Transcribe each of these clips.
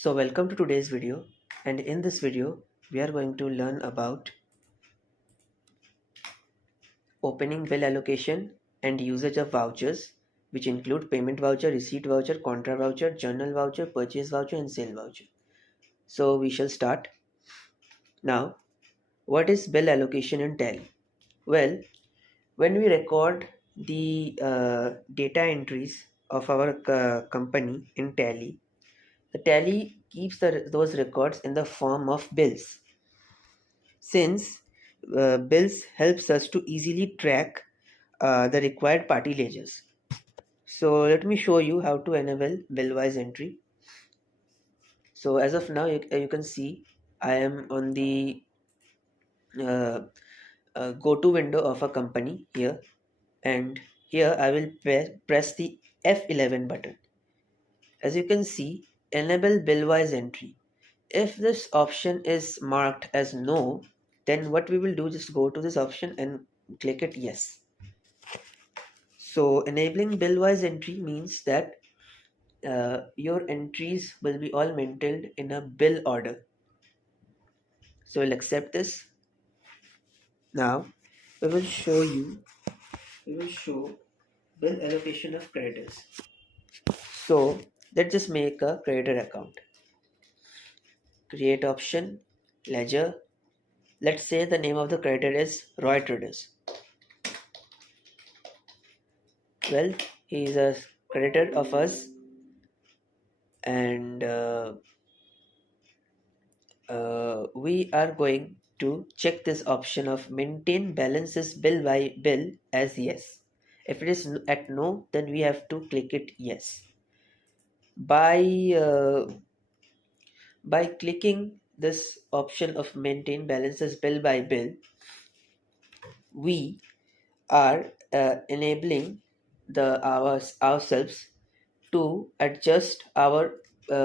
So welcome to today's video, and in this video we are going to learn about opening bill allocation and usage of vouchers, which include payment voucher, receipt voucher, contra voucher, journal voucher, purchase voucher and sale voucher. So we shall start. Now, what is bill allocation in Tally? Well, when we record the data entries of our company in Tally, the Tally keeps those records in the form of bills. Since bills helps us to easily track the required party ledgers. So let me show you how to enable bill-wise entry. So as of now, you can see I am on the uh, go-to window of a company here, and here I will press the F11 button. As you can see, enable bill-wise entry. If this option is marked as no, then what we will do, just go to this option and click it yes. So enabling bill-wise entry means that your entries will be all maintained in a bill order. So we'll accept this. Now we will show bill allocation of creditors. So let's just make a creditor account. Create option, ledger. Let's say the name of the creditor is Roy Traders. Well, he is a creditor of us, and we are going to check this option of maintain balances bill by bill as yes. If it is at no, then we have to click it yes. By clicking this option of maintain balances bill by bill, we are enabling ourselves to adjust our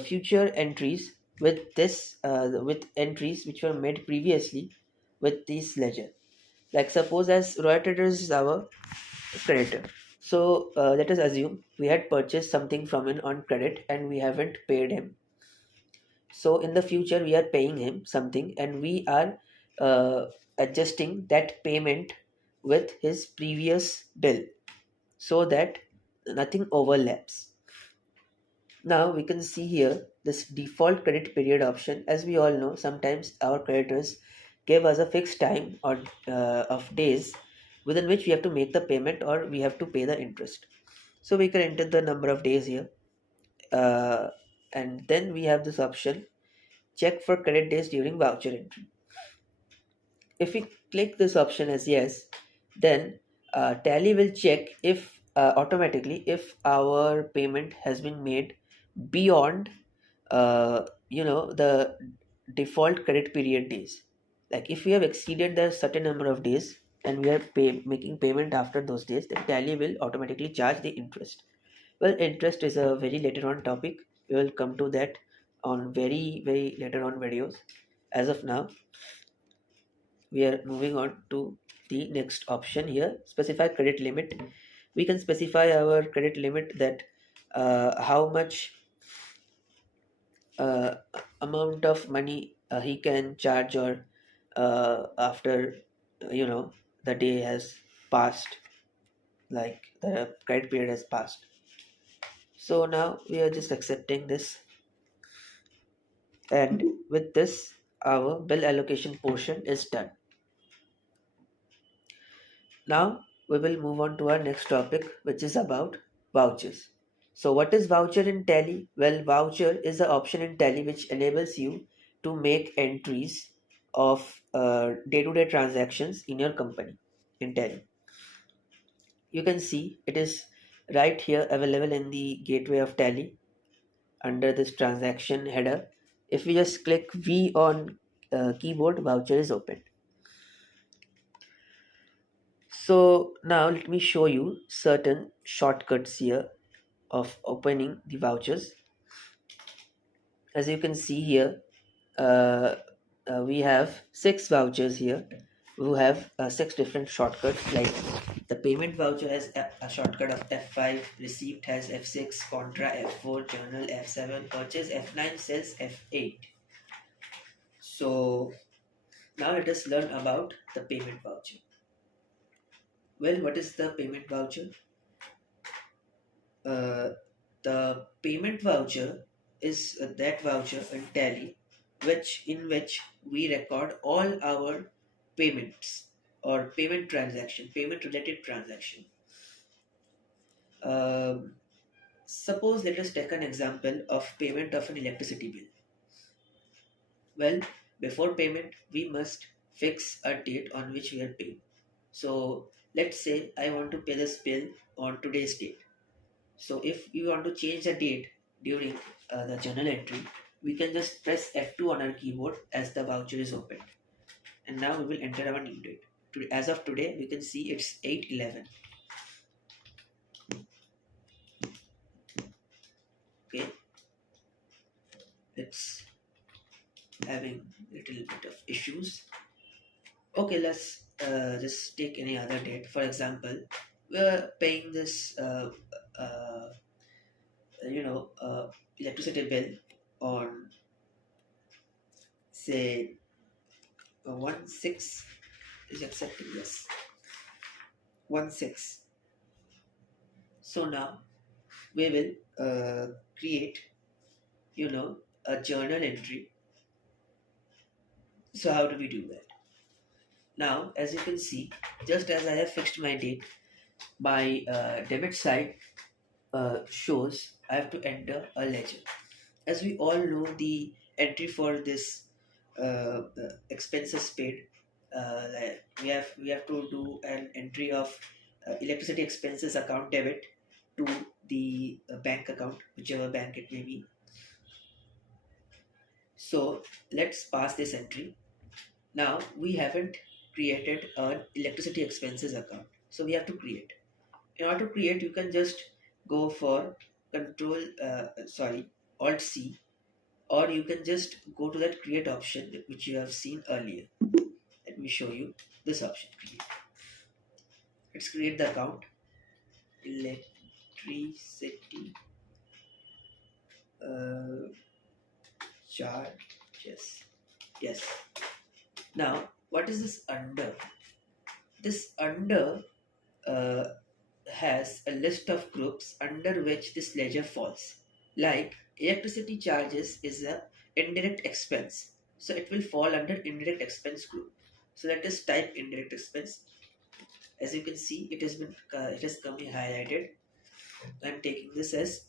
future entries with with entries which were made previously with this ledger. Like suppose as Roy Traders is our creditor. So let us assume we had purchased something from him on credit and we haven't paid him. So in the future we are paying him something and we are uh, adjusting that payment with his previous bill so that nothing overlaps. Now we can see here this default credit period option. As we all know, sometimes our creditors give us a fixed time or of days within which we have to make the payment or we have to pay the interest. So we can enter the number of days here, uh, and then we have this option, check for credit days during voucher entry. If we click this option as yes, then Tally will check if automatically if our payment has been made beyond the default credit period days. Like if we have exceeded the certain number of days and we are making payment after those days, then Tally will automatically charge the interest. Well, interest is a very later on topic. We will come to that on very later on videos. As of now, we are moving on to the next option here, specify credit limit. We can specify our credit limit, that how much uh, amount of money he can charge, or after the day has passed, like the credit period has passed. So now we are just accepting this, and with this our bill allocation portion is done. Now we will move on to our next topic, which is about vouchers. So what is voucher in Tally? Well, voucher is the option in Tally which enables you to make entries of day-to-day transactions in your company in Tally. You can see it is right here available in the gateway of Tally under this transaction header. If we just click V on keyboard, voucher is open. So now let me show you certain shortcuts here of opening the vouchers. As you can see here, we have 6 vouchers here who have 6 different shortcuts, like The payment voucher has a shortcut of F5, receipt has F6, contra F4, journal F7, purchase F9, sales F8. So now let us learn about the payment voucher. Well, what is the payment voucher? Uh, the payment voucher is that voucher in Tally, in which we record all our payments or payment related transaction. Um, Suppose let us take an example of payment of an electricity bill. Well, before payment, we must fix a date on which we are paying. So let's say I want to pay this bill on today's date. So if we want to change the date during the journal entry, we can just press F2 on our keyboard as the voucher is opened. And now we will enter our new date. As of today, we can see it's 8/11. Okay, it's having little bit of issues. Okay, let's just take any other date. For example, we're paying this uh, you know uh, electricity bill on, say, 1/6 is accepted. Yes, 1/6. So now we will create a journal entry. So how do we do that? Now, as you can see, just as I have fixed my date, my debit side shows I have to enter a ledger. As we all know, the entry for this expenses paid, like we have to do an entry of electricity expenses account debit to the bank account, whichever bank it may be. So let's pass this entry. Now we haven't created an electricity expenses account, so we have to create. In order to create, you can just go for Alt C, or you can just go to that create option which you have seen earlier. Let me show you this option, create. Let's create the account, electricity uh, charges. Yes. Now, what is this under? This under uh, has a list of groups under which this ledger falls. Like electricity charges is a indirect expense, so it will fall under indirect expense group. So let us type indirect expense. As you can see, it has come here highlighted. I'm taking this as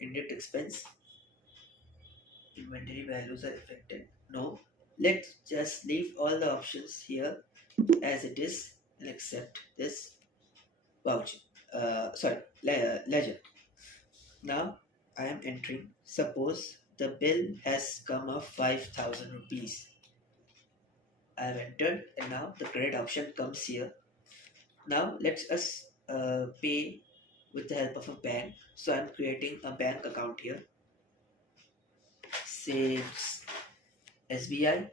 indirect expense. Inventory values are affected. No, let's just leave all the options here as it is and accept this voucher. Ledger. Now I am entering. Suppose the bill has come of 5,000 rupees. I have entered, and now the credit option comes here. Now let's us pay with the help of a bank. So I'm creating a bank account here. Say SBI.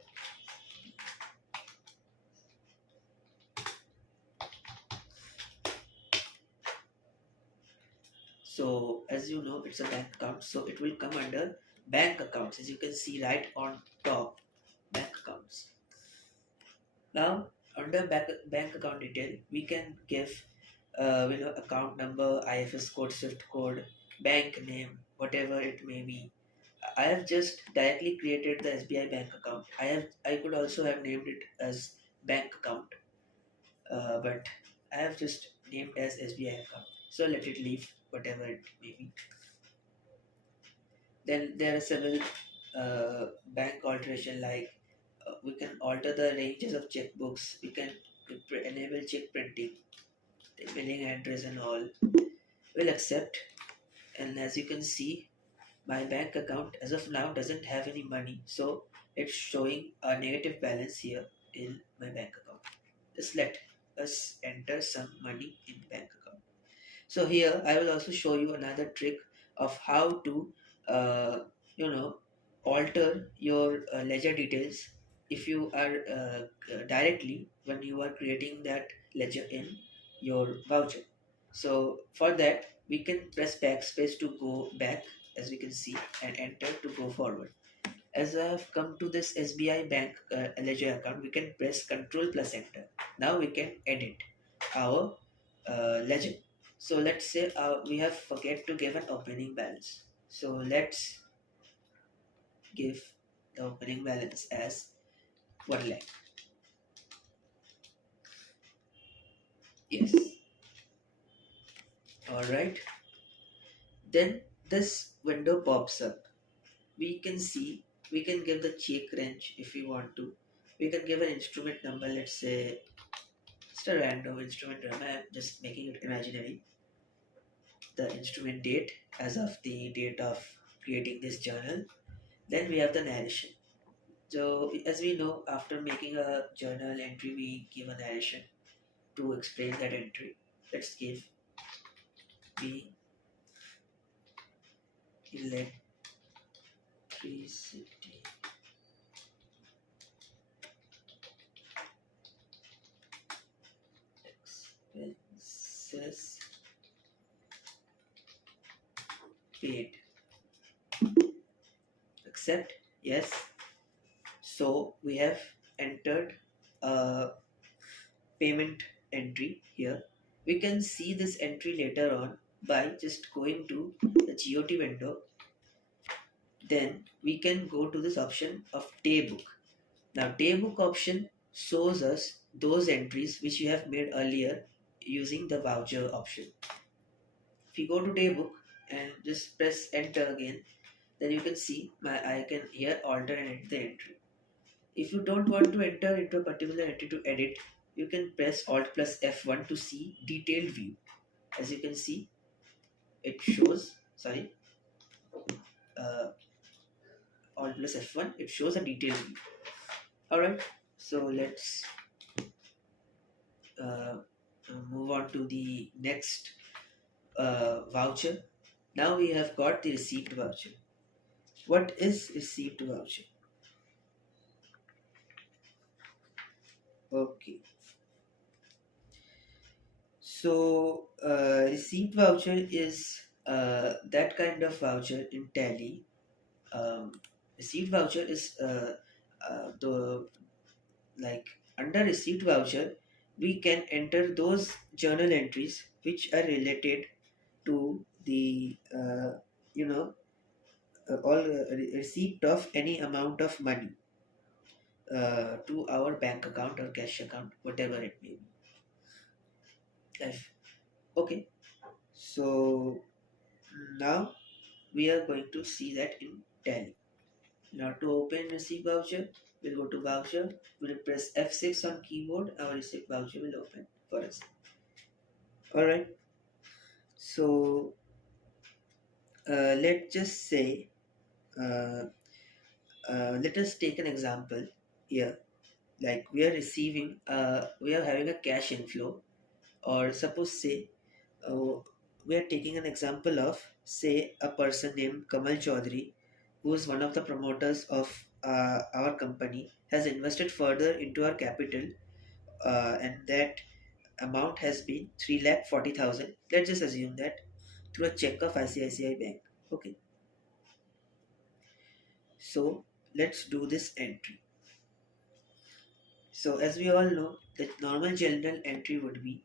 So as you know, it's a bank account, so it will come under bank accounts. As you can see right on top, bank accounts. Now under bank account detail, we can give account number, IFS code, SWIFT code, bank name, whatever it may be. I have just directly created the SBI bank account. I could also have named it as bank account, but I have just named as SBI account. So let it leave whatever it may be. Then there are several bank alteration, like we can alter the ranges of checkbooks. We can enable check printing, the mailing address and all. We'll accept. And as you can see, my bank account as of now doesn't have any money, so it's showing a negative balance here in my bank account. Just let us enter some money in bank account. So here I will also show you another trick of how to uh, you know alter your ledger details. If you are directly, when you are creating that ledger in your voucher. So for that, we can press backspace to go back, as we can see, and enter to go forward. As I have come to this SBI bank ledger account, we can press Control plus Enter. Now we can edit our ledger. So let's say we have forget to give an opening balance. So let's give the opening balance as 1 lakh. Yes. All right. Then this window pops up. We can see, we can give the check range if we want to. We can give an instrument number, let's say just a random instrument number. I'm just making it imaginary. The instrument date as of the date of creating this journal. Then we have the narration. So as we know, after making a journal entry, we give a narration to explain that entry. Let's give the electricity expenses paid. Accept. Yes. So we have entered a payment entry here. We can see this entry later on by just going to the GOT window. Then we can go to this option of daybook. Now daybook option shows us those entries which we have made earlier using the voucher option. If you go to daybook and just press enter again, then you can see I can here alter and edit the entry. If you don't want to enter into a particular entry to edit, you can press Alt plus F1 to see detailed view. As you can see, it shows, sorry, uh, Alt plus F1, it shows a detailed view. Alright, so let's uh, move on to the next voucher. Now we have got the received voucher. What is received voucher? Okay. So receipt voucher is that kind of voucher in Tally. Receipt voucher is the like under receipt voucher we can enter those journal entries which are related to the you know all receipt of any amount of money to our bank account or cash account, whatever it may be. Okay, so now we are going to see that in Tally. Now to open receipt voucher, we'll go to voucher, we'll press F6 on keyboard, our receipt voucher will open for us. Alright, so let's just say, uh, let us take an example here. Like we are having a cash inflow, or suppose say, uh, we are taking an example of say a person named Kamal Chaudhary, who is one of the promoters of our company, has invested further into our capital, and that amount has been 3,40,000. Let's just assume that through a check of ICICI Bank. Okay, so let's do this entry. So as we all know, the normal general entry would be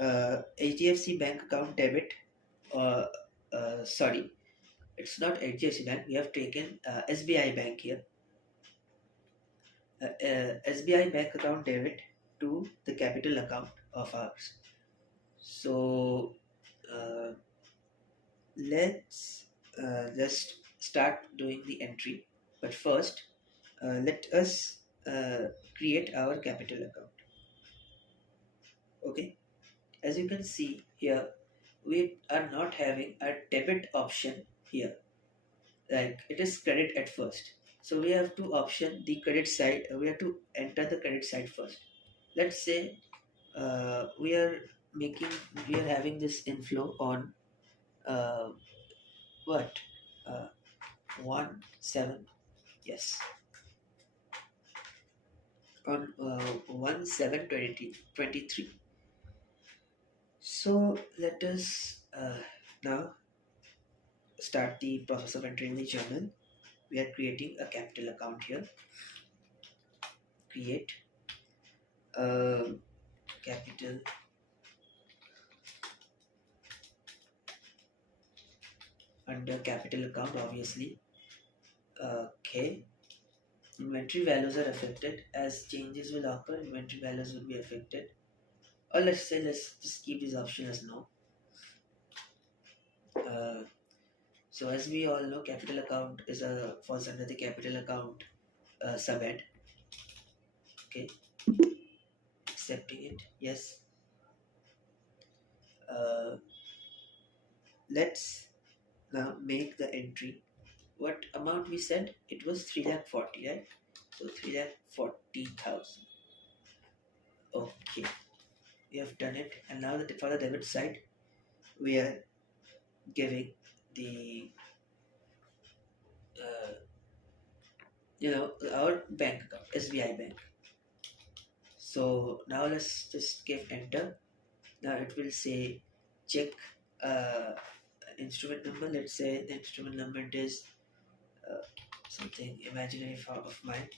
HDFC bank account debit, or sorry, it's not HDFC bank. We have taken SBI bank here. SBI bank account debit to the capital account of ours. So uh, let's just start doing the entry. But first, let us create our capital account. Okay, as you can see here, we are not having a debit option here. Like it is credit at first. So we have to option the credit side. We have to enter the credit side first. Let's say we are making, we are having this inflow on uh, what uh, 1/7, yes, on 1/7/2023. So let us now start the process of entering the journal. We are creating a capital account here. Create a capital under capital account, obviously. Okay. Inventory values are affected. As changes will occur, inventory values will be affected. Or let's just keep this option as no. Uh, so as we all know, capital account is a falls under the capital account subhead. Okay, accepting it. Yes. Uh, let's now make the entry. What amount we said? It was 3,40,000, right? So 3,40,000. Okay, we have done it. And now that for the debit side, we are giving the uh, our bank account, SBI bank. So now let's just give enter. Now it will say check uh, instrument number. Let's say the instrument number is something imaginary of mine.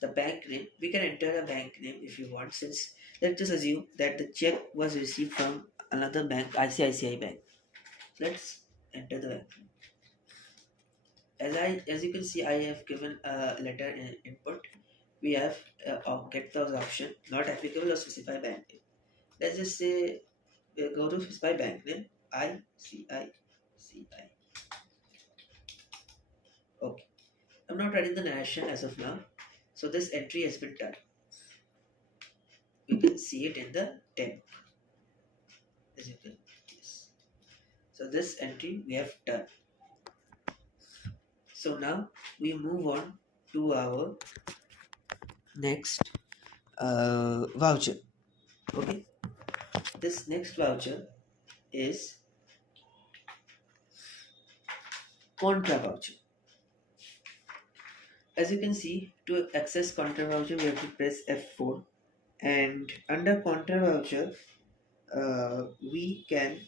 The bank name, we can enter a bank name if you want, since let's just assume that the check was received from another bank, ICICI bank. Let's enter the bank. As you can see, I have given a letter in input. We have get those option not applicable or specify bank name. Let's just say go to specify bank name ICICI. Okay, I'm not writing the narration as of now, so this entry has been done. You can see it in the tab, as you can. Yes. So this entry we have done. So now we move on to our next voucher. Okay, this next voucher is contra voucher. As you can see, to access contra voucher, we have to press F4, and under contra voucher, we can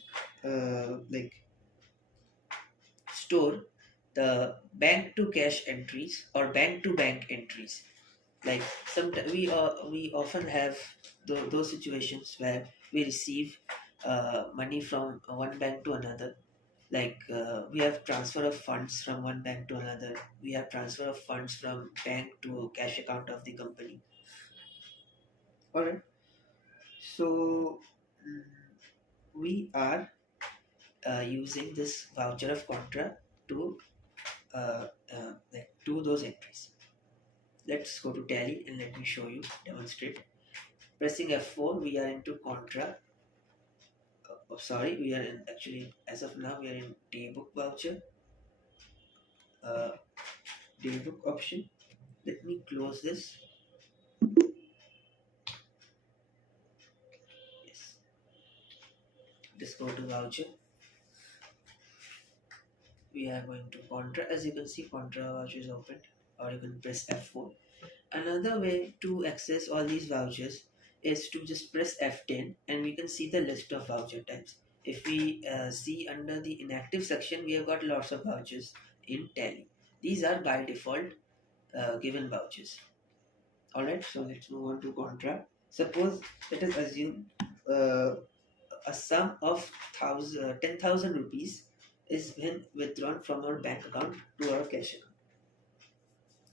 like store the bank to cash entries or bank to bank entries. Like sometimes we often have those situations where we receive money from one bank to another. Like we have transfer of funds from one bank to another. We have transfer of funds from bank to cash account of the company. All right. So we are using this voucher of contra to do those entries. Let's go to tally and let me show you, demonstrate. Pressing F4, we are into contra. Sorry, we are in actually, as of now, we are in daybook voucher. Daybook option. Let me close this. Yes. Just go to voucher. We are going to contra. As you can see, contra voucher is opened, or you can press F4. Another way to access all these vouchers is to just press F10 and we can see the list of voucher types. If we see under the inactive section, we have got lots of vouchers in tally. These are by default given vouchers. Alright, so let's move on to contra. Suppose let us assume a sum of 10,000 rupees is been withdrawn from our bank account to our cash account.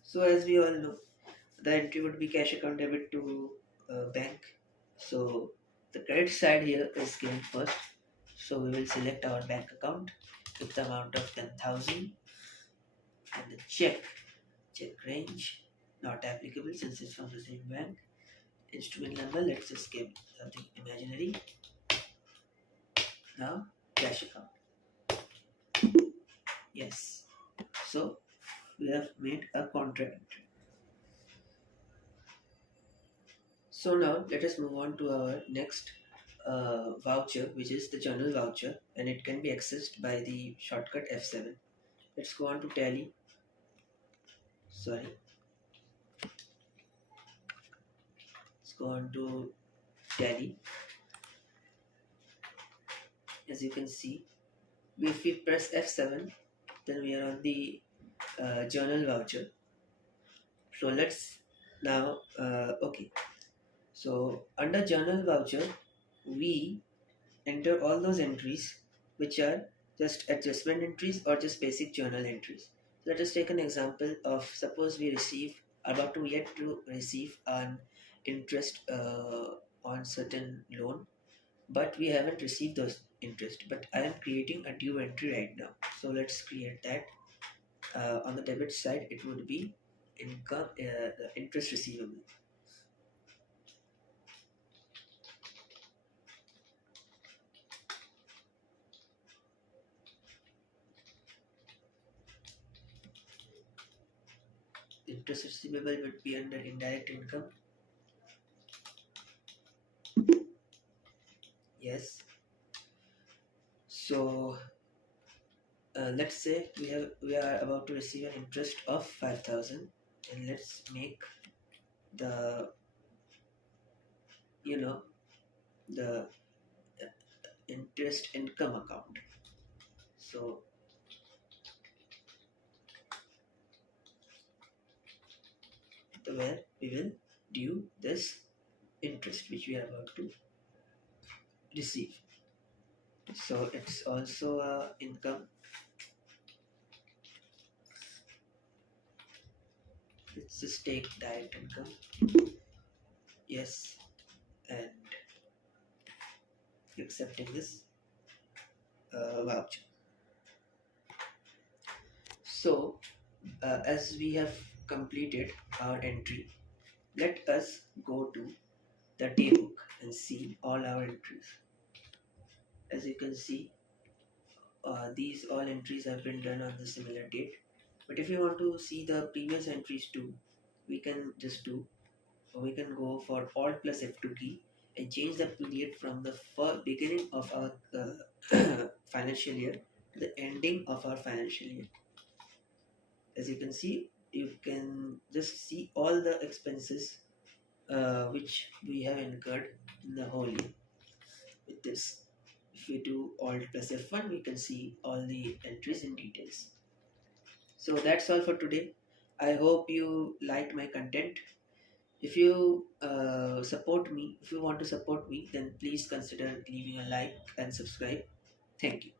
So as we all know, the entry would be cash account debit to bank. So the credit side here is given first. So we will select our bank account with the amount of 10,000 and the check range not applicable since it's from the same bank. Instrument number, let's just give something imaginary. Now cash account. Yes. So we have made a contra entry. So now let us move on to our next voucher, which is the journal voucher, and it can be accessed by the shortcut F7. Let's go on to tally. Sorry. Let's go on to tally. as you can see, if we press F7, then we are on the journal voucher. So let's now, okay. So under journal voucher, we enter all those entries which are just adjustment entries or just basic journal entries. Let us take an example of, suppose we receive, about to yet to receive an interest on certain loan, but we haven't received those interest, but I am creating a due entry right now. So let's create that. On the debit side it would be income, interest receivable. Interest receivable would be under indirect income. Yes. So let's say we are about to receive an interest of 5,000, and let's make the, you know, the interest income account. So where we will due this interest which we are about to receive. So it's also a income. Let's just take direct income. Yes, and accepting this voucher. So as we have completed our entry, let us go to the daybook and see all our entries. As you can see, these all entries have been done on the similar date. But if you want to see the previous entries too, we can just do, or we can go for Alt plus F2 key and change the period from the beginning of our financial year to the ending of our financial year. As you can see, you can just see all the expenses which we have incurred in the whole year with this. If we do Alt plus F1, we can see all the entries in details. So that's all for today. I hope you liked my content. If you support me, if you want to support me, then please consider leaving a like and subscribe. Thank you.